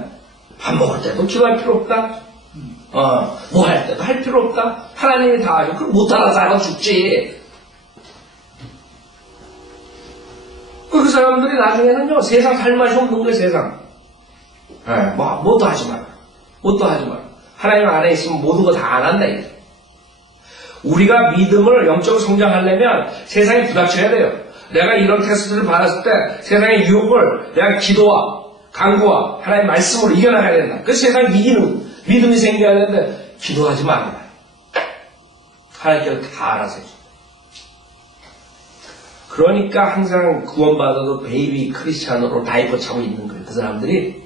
밥 먹을 때도 기도할 필요 없다. 뭐 할 때도 할 필요 없다. 하나님이 다 아시고 그럼 못 알아서 알아 죽지. 그 사람들이 나중에는요 세상 할 맛이 없는 거예요. 세상. 뭐도 하지 마라. 뭣도 하지 마라. 하나님 안에 있으면 모든 거 다 안 한다 이게. 우리가 믿음을 영적으로 성장하려면 세상에 부닥쳐야 돼요. 내가 이런 테스트를 받았을 때 세상의 유혹을 내가 기도와 간구와 하나님의 말씀으로 이겨나가야 된다. 그래서 세상에 이기는 믿음이 생겨야 되는데 기도하지 말아라. 하나님께서 다 알아서 해줘. 그러니까 항상 구원받아도 베이비 크리스찬으로 다이퍼 차고 있는 거예요. 그 사람들이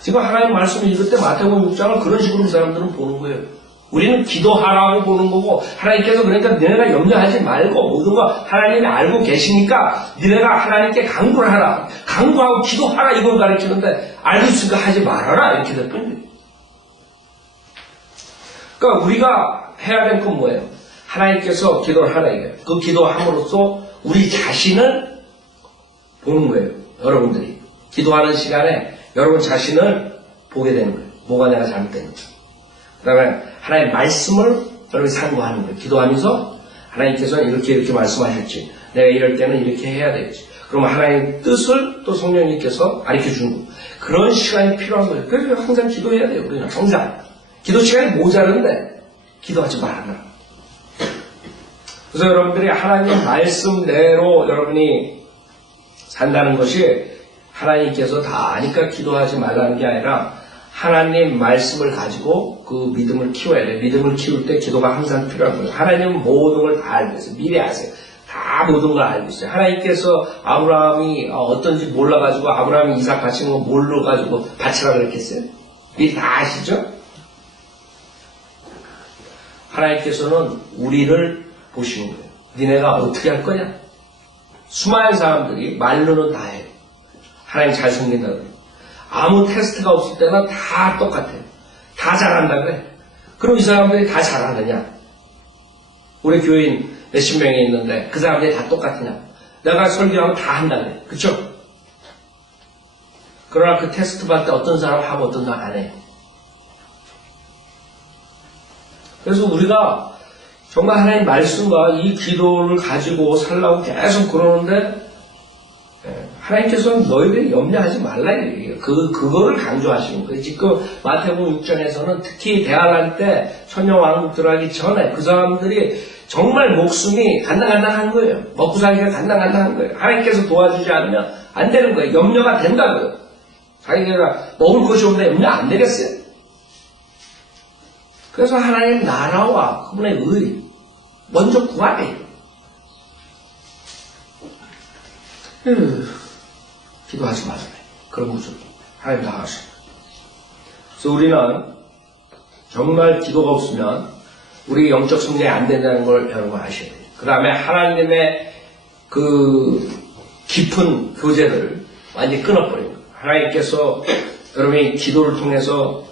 지금 하나님 말씀을 읽을 때 마태복음 6장을 그런 식으로 그 사람들은 보는 거예요. 우리는 기도하라고 보는 거고 하나님께서 그러니까 너네가 염려하지 말고 모든 거 하나님이 알고 계시니까 너네가 하나님께 간구를 하라. 간구하고 기도하라 이걸 가르치는데 알고 있으니까 하지 말아라 이렇게 됐거든요. 그러니까 우리가 해야 될 건 뭐예요? 하나님께서 기도를 하라 이거예요. 그 기도함으로써 우리 자신을 보는 거예요. 여러분들이 기도하는 시간에 여러분 자신을 보게 되는 거예요. 뭐가 내가 잘못됐는지. 그 다음에 하나님의 말씀을 여러분이 상고하는 거예요. 기도하면서 하나님께서는 이렇게 말씀하셨지. 내가 이럴 때는 이렇게 해야 되겠지. 그러면 하나님의 뜻을 또 성령님께서 가르쳐 주는 거예요. 그런 시간이 필요한 거예요. 그래서 항상 기도해야 돼요. 우리는 항상. 기도 시간이 모자른데 기도하지 말아라. 그래서 여러분들이 하나님 말씀대로 여러분이 산다는 것이 하나님께서 다 아니까 기도하지 말라는 게 아니라 하나님 말씀을 가지고 그 믿음을 키워야 돼요. 믿음을 키울 때 기도가 항상 필요한 거예요. 하나님은 모든 걸 다 알고 있어요. 미리 아세요. 다 모든 걸 알고 있어요. 하나님께서 아브라함이 어떤지 몰라가지고 아브라함이 이삭 바친 거 몰라가지고 바치라 그랬겠어요? 미리 다 아시죠? 하나님께서는 우리를 보시는 거예요. 니네가 어떻게 할 거냐? 수많은 사람들이 말로는 다 해요. 하나님 잘 섬긴다 그래요. 아무 테스트가 없을 때는 다 똑같아요. 다 잘한다 그래. 그럼 이 사람들이 다 잘하느냐? 우리 교인 몇십 명이 있는데 그 사람들이 다 똑같으냐? 내가 설교하면 다 한다 그래. 그쵸? 그러나 그 테스트 받을 때 어떤 사람 하고 어떤 사람 안 해요. 그래서 우리가 정말 하나님 말씀과 이 기도를 가지고 살라고 계속 그러는데 하나님께서는 너희들이 염려하지 말라 이래요. 그거를 강조하시는 거예요. 지금 마태복음 6장에서는 특히 대환란 때 천녀왕국 들어가기 전에 그 사람들이 정말 목숨이 간당간당한 거예요. 먹고 살기가 간당간당한 거예요. 하나님께서 도와주지 않으면 안 되는 거예요. 염려가 된다고요. 자기가 먹을 것이 없는데 염려 안 되겠어요. 그래서 하나님 나라와 그분의 의 먼저 구하래요. 기도하지 말아요. 그런 구절 하나님 다 하십니다. 그래서 우리는 정말 기도가 없으면 우리 영적 성장이 안 된다는 걸 여러분 아셔야 돼요. 그 다음에 하나님의 그 깊은 교제를 완전히 끊어버려요. 하나님께서 여러분이 기도를 통해서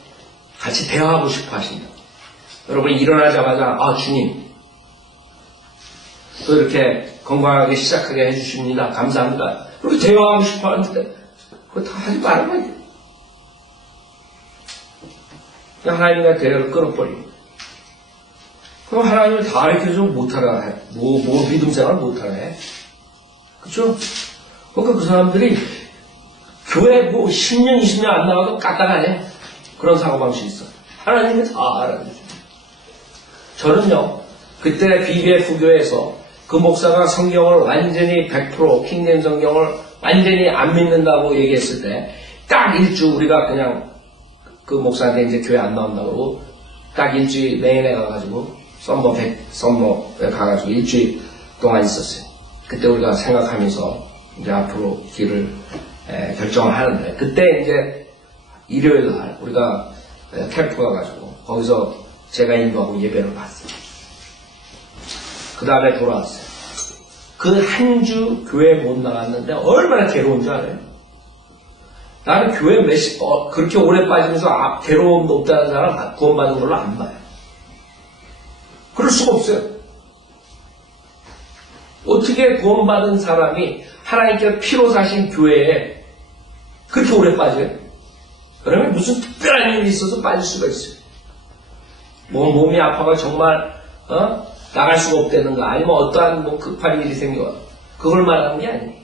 같이 대화하고 싶어 하신다. 여러분이 일어나자마자 주님 또 이렇게 건강하게 시작하게 해주십니다. 감사합니다. 그렇게 대화하고 싶어 하는데 그거 다 하지 말아봐야 돼. 그냥 하나님과 대화를 끊어버리고 그럼 하나님을 다 가르쳐주면 못하라 해. 뭐 믿음 생활 못하라 해. 그쵸? 그러니까 그 사람들이 교회 10년, 20년 안 나와도 까딱하네. 그런 사고방식이 있어. 하나님이 다 알아주죠. 저는요, 그때 BBF 교회에서 그 목사가 성경을 완전히 100% 킹잼 성경을 완전히 안 믿는다고 얘기했을 때 딱 일주 우리가 그냥 그 목사한테 이제 교회 안 나온다고 딱 일주일 메인에 가가지고 썸머에 가가지고 일주일 동안 있었어요. 그때 우리가 생각하면서 이제 앞으로 길을 결정을 하는데 그때 이제 일요일 날 우리가 캠프 가가지고 거기서 제가 인도하고 예배를 봤어요. 그 다음에 돌아왔어요. 그 한 주 교회 못 나갔는데 얼마나 괴로운 줄 알아요? 나는 교회 그렇게 오래 빠지면서 괴로움도 없다는 사람 구원받은 걸로 안 봐요. 그럴 수가 없어요. 어떻게 구원받은 사람이 하나님께서 피로 사신 교회에 그렇게 오래 빠져요? 그러면 무슨 특별한 일이 있어서 빠질 수가 있어요. 몸이 아파가 정말 나갈 수가 없다는가 아니면 어떠한 급한 일이 생겨 그걸 말하는 게 아니에요.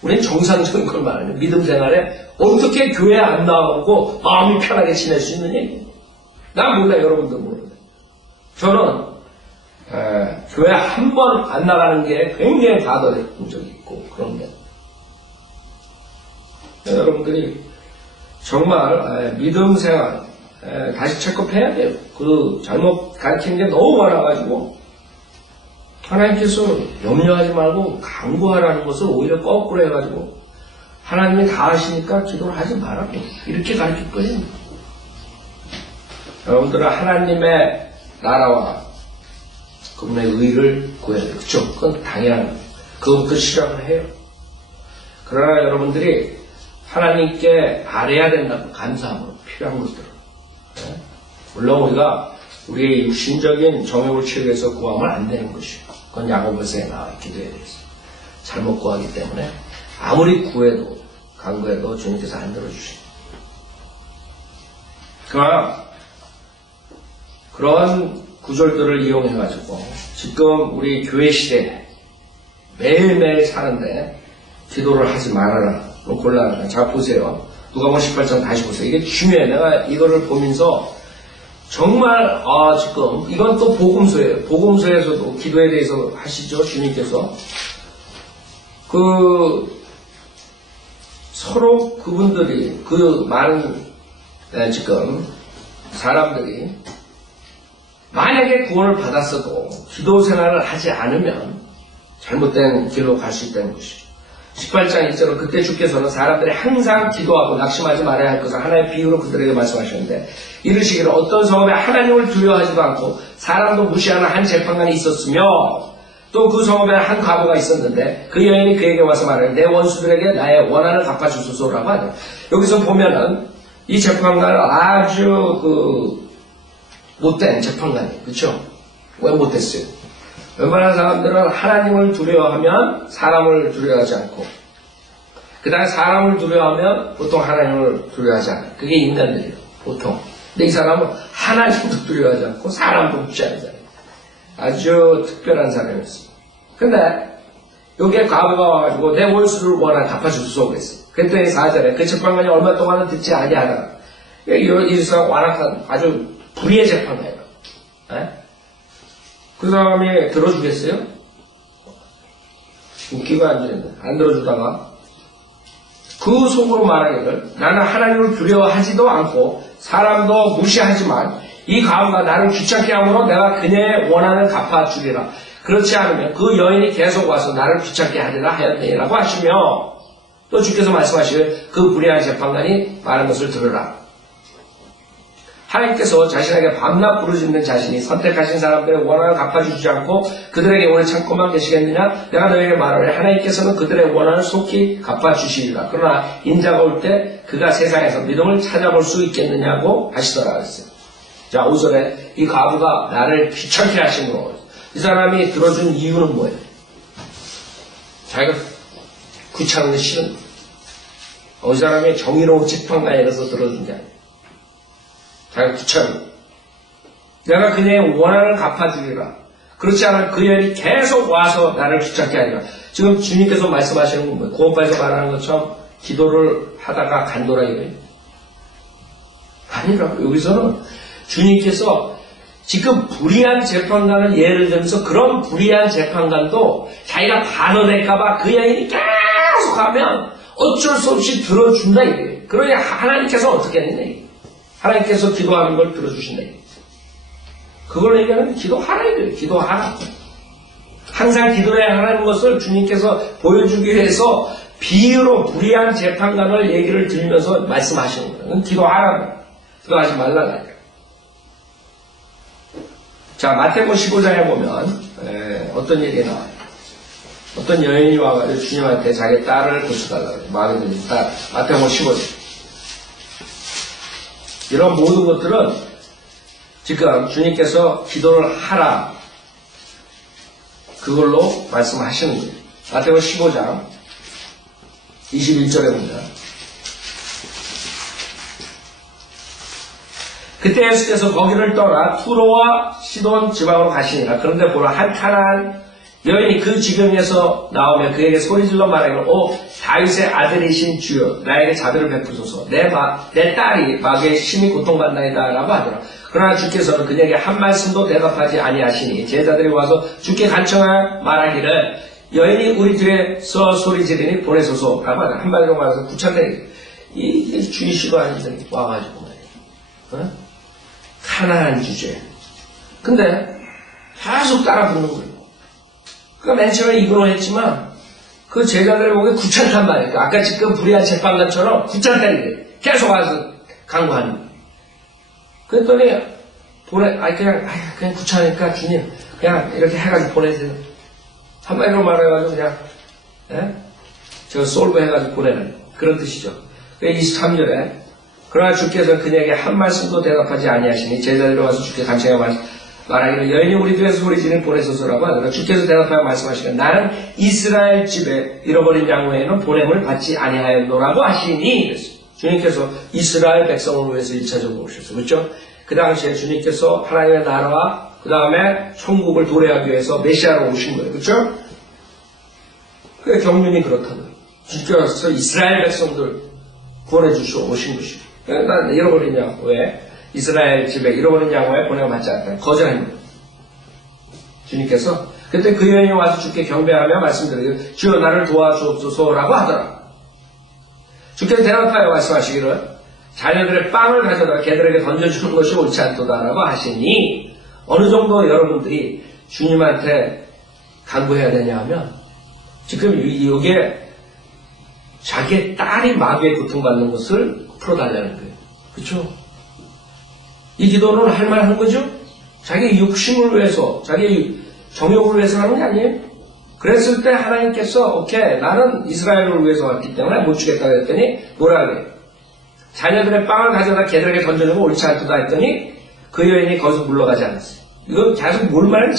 우리는 정상적인 걸 말하는 믿음 생활에 어떻게 교회 안 나가고 마음이 편하게 지낼 수 있느냐. 난 몰라요. 여러분도 모르는데 저는 교회 한 번 안 나가는 게 굉장히 가더했던 적이 있고 그런 게 여러분들이 정말 믿음 생활 다시 체크해야 돼요. 그 잘못 가르치는 게 너무 많아가지고 하나님께서 염려하지 말고 강구하라는 것을 오히려 거꾸로 해가지고 하나님이 다 하시니까 기도를 하지 말라고 이렇게 가르칠 거예요. 여러분들은 하나님의 나라와 그분의 의를 구해야 돼요. 그쵸? 그건 당연한 거예요. 그것부터 시작을 해요. 그러나 여러분들이 하나님께 아뢰야 된다고 감사함으로 필요한 것들을 물론 우리가 우리의 육신적인 정욕을 채우기 위해서 구하면 안 되는 것이고 그건 야고보서에 나와 기도해야 되겠어요. 잘못 구하기 때문에 아무리 구해도 간구해도 주님께서 안 들어주십니다. 그러나 그런 구절들을 이용해가지고 지금 우리 교회 시대에 매일매일 사는데 기도를 하지 말아라. 곤란하다. 자 보세요. 누가복음 18장 다시 보세요. 이게 중요해요. 내가 이거를 보면서 정말 지금 이건 또 복음서예요. 복음서에서도 기도에 대해서 하시죠. 주님께서 서로 그분들이 많은 지금 사람들이 만약에 구원을 받았어도 기도 생활을 하지 않으면 잘못된 길로 갈 수 있다는 것이죠. 18장 1절은 그때 주께서는 사람들이 항상 기도하고 낙심하지 말아야 할 것을 하나의 비유로 그들에게 말씀하셨는데 이르시기를 어떤 성읍에 하나님을 두려워하지도 않고 사람도 무시하는 한 재판관이 있었으며 또 그 성읍에 한 과부가 있었는데 그 여인이 그에게 와서 말하여 내 원수들에게 나의 원한을 갚아주소서라고 하죠. 여기서 보면은 이 재판관은 아주 못된 재판관이에요. 그렇죠? 왜 못됐어요? 웬만한 사람들은 하나님을 두려워하면 사람을 두려워하지 않고 그 다음에 사람을 두려워하면 보통 하나님을 두려워하지 않아요. 그게 인간들이에요. 보통. 근데 이 사람은 하나님도 두려워하지 않고 사람도 무시하는 사람이에요. 아주 특별한 사람이었어요. 근데 여기에 과부가 와가지고 내 원수를 원한 갚아주소서 그랬어요. 그랬더니 4절에 그 재판관이 얼마 동안은 듣지 아니하다가 이 사람 완악한 아주 불의의 재판관이에요. 그 사람이 들어주겠어요? 웃기가 안 들어주다가 그 속으로 말하기를 나는 하나님을 두려워하지도 않고 사람도 무시하지만 이 과부가 나를 귀찮게 함으로 내가 그녀의 원한을 갚아주리라. 그렇지 않으면 그 여인이 계속 와서 나를 귀찮게 하리라 하였느니라고 하시며 또 주께서 말씀하시길 그 불의한 재판관이 말한 것을 들으라. 하나님께서 자신에게 밤낮 부르짖는 자신이 선택하신 사람들의 원한을 갚아주지 않고 그들에게 오래 참고만 계시겠느냐? 내가 너에게 말하노니 하나님께서는 그들의 원한을 속히 갚아주시리라. 그러나 인자가 올 때 그가 세상에서 믿음을 찾아볼 수 있겠느냐고 하시더라 그랬어요. 자, 5절에 이 과부가 나를 귀찮게 하심으로 이 사람이 들어준 이유는 뭐예요? 자기가 귀찮은 게 싫은 이 사람이 정의로운 재판관이라서 들어준 게 아니에요. 자기가 귀찮은 내가 그녀의 원한을 갚아주리라. 그렇지 않으면 그 여인이 계속 와서 나를 귀찮게 하리라. 지금 주님께서 말씀하시는 건 뭐예요? 구원파에서 말하는 것처럼 기도를 하다가 간도라 이거예요. 아니라고. 여기서는 주님께서 지금 불의한 재판관을 예를 들면서 그런 불의한 재판관도 자기가 반어될까봐 그 여인이 계속 하면 어쩔 수 없이 들어준다 이거예요. 그러니 하나님께서 어떻게 했느냐. 하나님께서 기도하는 걸 들어주신다. 그걸 얘기하는 기도하라 이거예요. 기도하라. 항상 기도해야 하는 것을 주님께서 보여주기 위해서 비유로 불의한 재판관을 얘기를 들으면서 말씀하시는 거예요. 기도하라. 기도하지 말라가. 자, 마태복음 15장에 보면 어떤 얘기가 나와요. 어떤 여인이 와가지고 주님한테 자기 딸을 고쳐달라고 해요. 마음에 드는 딸. 마태복음 15장. 이런 모든 것들은 지금 주님께서 기도를 하라 그걸로 말씀하시는 거예요. 마태복음 15장 21절에 보면 그때 예수께서 거기를 떠나 투로와 시돈 지방으로 가시니라. 그런데 보라 한 가나안 여인이 그 지경에서 나오며 그에게 소리질러 말하기를 다윗의 아들이신 주여 나에게 자비를 베푸소서 내 딸이 마귀에 심히 고통받나이다 라고 하더라. 그러나 주께서는 그녀에게 한 말씀도 대답하지 아니하시니 제자들이 와서 주께 간청하여 말하기를 여인이 우리 뒤에서 소리지르니 보내소서 라고 하더라. 한마디로 말해서 구차되게 이 주이시도 아니더니 와가지고 말이에요. 가난한 주제. 근데 계속 따라 붙는 거예요. 그러니까 맨 처음에 이거로 했지만 그 제자들이 보기에 귀찮단 말이에요. 아까 지금 불의한 재판관처럼 귀찮다는 게 계속 와서 강구하는 거예요. 그랬더니 그냥 귀찮으니까 주님 그냥 이렇게 해가지고 보내세요. 한마디로 말해가지고 그냥 저 솔브 해가지고 보내는 그런 뜻이죠. 23절에 그러나 주께서 그녀에게 한 말씀도 대답하지 아니하시니 제자들이 와서 주께 간청하여 말하기를 여인이 우리 뒤에서 소리지르니 보내소서라고 하더라. 주께서 대답하여 말씀하시기를 나는 이스라엘 집에 잃어버린 양 외에는 보냄을 받지 아니하였노라고 하시니 그랬어요. 주님께서 이스라엘 백성을 위해서 1차적으로 오셨어요. 그렇죠? 그 당시에 주님께서 하나님의 나라와 그 다음에 천국을 도래하기 위해서 메시아로 오신 거예요. 그렇죠? 그게 경륜이 그렇다고요. 주께서 이스라엘 백성들 구원해 주시고 오신 것이고 난 잃어버린 양 왜? 이스라엘 집에 잃어버린 양을 보내받지 않았다. 거절한 거예요. 주님께서 그때 그 여인이 와서 주께 경배하며 말씀드리기를 주여 나를 도와주옵소서라고 하더라. 주께서 대답하여 말씀하시기를 자녀들의 빵을 가져다 개들에게 던져주는 것이 옳지 않도다라고 하시니 어느 정도 여러분들이 주님한테 간구해야 되냐 하면 지금 이게 자기의 딸이 마귀에 고통받는 것을 풀어달라는 거예요. 그렇죠? 이 기도는 할 만한 거죠? 자기 욕심을 위해서, 자기 정욕을 위해서 하는 게 아니에요? 그랬을 때 하나님께서 오케이 나는 이스라엘을 위해서 왔기 때문에 못 주겠다 그랬더니 뭐라 그래요? 자녀들의 빵을 가져다 개들에게 던져주는 거 옳지 않다 했더니 그 여인이 거기서 물러가지 않았어요. 이건 계속 뭘 말해요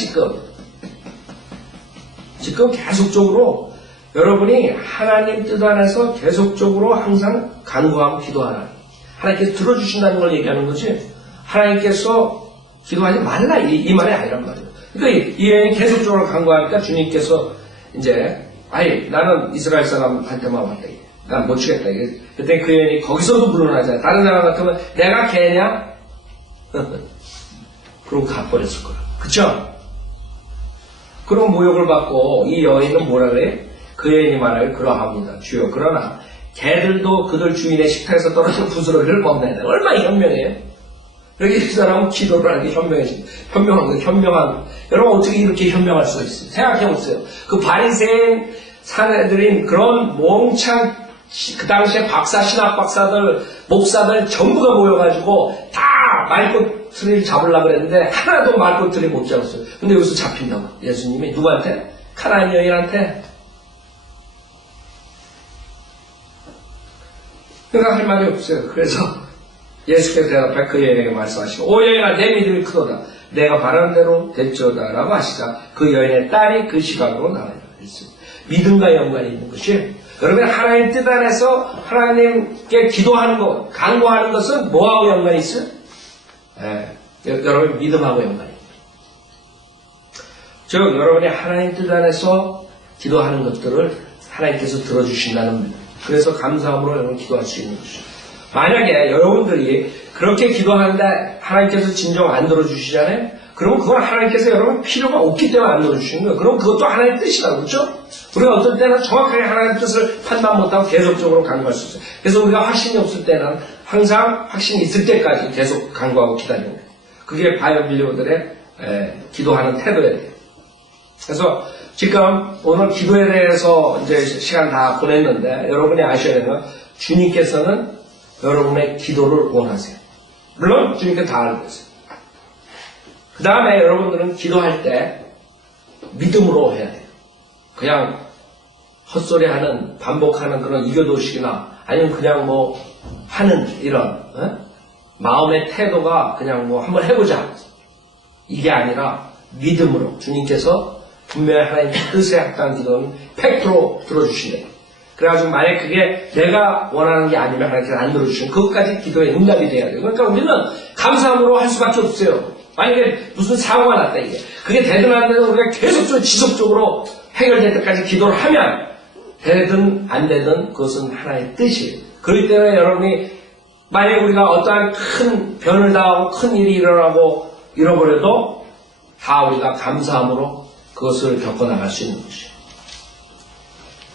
지금 계속적으로 여러분이 하나님 뜻 안에서 계속적으로 항상 간구하고 기도하라. 하나님께서 들어주신다는 걸 얘기하는 거지 하나님께서 기도하지 말라 이 말이 아니란 말이에요. 그러니까 이 여인이 계속적으로 간구하니까 주님께서 이제 나는 이스라엘 사람한테만 왔다. 난 못 주겠다. 그때 그 여인이 거기서도 물러나잖아요. 다른 사람 같으면 내가 개냐? 그러고 가버렸을 거야. 그쵸? 그런 모욕을 받고 이 여인은 뭐라 그래? 그 여인이 말하길 그러합니다. 주여 그러나 개들도 그들 주인의 식탁에서 떨어진 부스러기를 먹나야 돼. 얼마나 현명해요? 여기 이 사람은 기도를 하는 게 현명한 거예요. 현명한. 여러분 어떻게 이렇게 현명할 수가 있어요? 생각해보세요. 그 바리새인 사내들인 그런 몽창 그 당시에 신학 박사들, 목사들 전부가 모여가지고 다 말꼬트리를 잡으려고 그랬는데 하나도 말꼬트리 못 잡았어요. 근데 여기서 잡힌다고. 예수님이 누구한테? 가나안 여인한테. 그러니까 할 말이 없어요. 그래서 예수께서 대답해 그 여인에게 말씀하시고 오 여인아 내 믿음이 크도다. 내가 바라는 대로 됐죠다 라고 하시자 그 여인의 딸이 그 시각으로 나와요. 믿음과 연관이 있는 것이 여러분 하나님 뜻 안에서 하나님께 기도하는 것, 간구하는 것은 뭐하고 연관이 있어요? 여러분 믿음하고 연관이 있어요. 즉 여러분이 하나님 뜻 안에서 기도하는 것들을 하나님께서 들어주신다는 그래서 감사함으로 여러분 기도할 수 있는 것이죠. 만약에 여러분들이 그렇게 기도하는데 하나님께서 진정 안 들어주시잖아요? 그러면 그건 하나님께서 여러분 필요가 없기 때문에 안 들어주시는 거예요. 그럼 그것도 하나님의 뜻이라고 그렇죠? 우리가 어떤 때는 정확하게 하나님의 뜻을 판단 못하고 계속적으로 간구할 수 있어요. 그래서 우리가 확신이 없을 때는 항상 확신이 있을 때까지 계속 간구하고 기다리는 거예요. 그게 바이오빌리오들의 기도하는 태도예요. 그래서 지금 오늘 기도에 대해서 이제 시간 다 보냈는데 여러분이 아셔야 되는 건 주님께서는 여러분의 기도를 원하세요. 물론 주님께 다 알고 있어요. 그 다음에 여러분들은 기도할 때 믿음으로 해야 돼요. 그냥 헛소리하는 반복하는 그런 이교도식이나 아니면 그냥 뭐 하는 이런 마음의 태도가 그냥 뭐 한번 해보자 이게 아니라 믿음으로 주님께서 분명히 하나님의 뜻에 합당한 기도는 100% 들어주시네요. 그래가지고 만약 그게 내가 원하는 게 아니면 하나님께서 안 들어주시면 그것까지 기도의 응답이 돼야 돼요. 그러니까 우리는 감사함으로 할 수밖에 없어요. 만약에 무슨 사고가 났다 이게 그게 되든 안 되든 우리가 계속적으로 지속적으로 해결될 때까지 기도를 하면 되든 안 되든 그것은 하나의 뜻이에요. 그렇기 때문에 여러분이 만약에 우리가 어떠한 큰 변을 당하고 큰 일이 일어나고 잃어버려도 다 우리가 감사함으로 그것을 겪어나갈 수 있는 것이에요.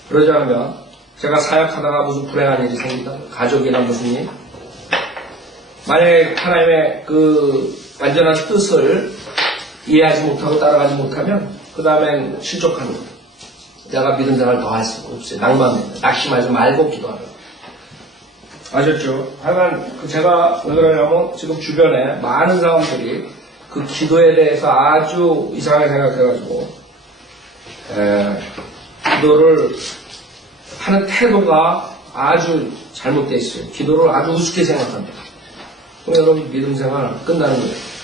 그러지 않으면 제가 사역하다가 무슨 불행한 일이 생긴다 가족이나 무슨 일 만약에 하나님의 그 완전한 뜻을 이해하지 못하고 따라가지 못하면 그 다음엔 실족하는 거예요. 내가 믿음 생활 더 할 수가 없어요. 낭만입니다. 낙심하지 말고 기도하라. 아셨죠? 하여간 제가 왜 그러냐면 지금 주변에 많은 사람들이 그 기도에 대해서 아주 이상하게 생각해가지고 기도를 하는 태도가 아주 잘못되어 있어요. 기도를 아주 우습게 생각합니다. 그럼 여러분 믿음 생활 끝나는 거예요.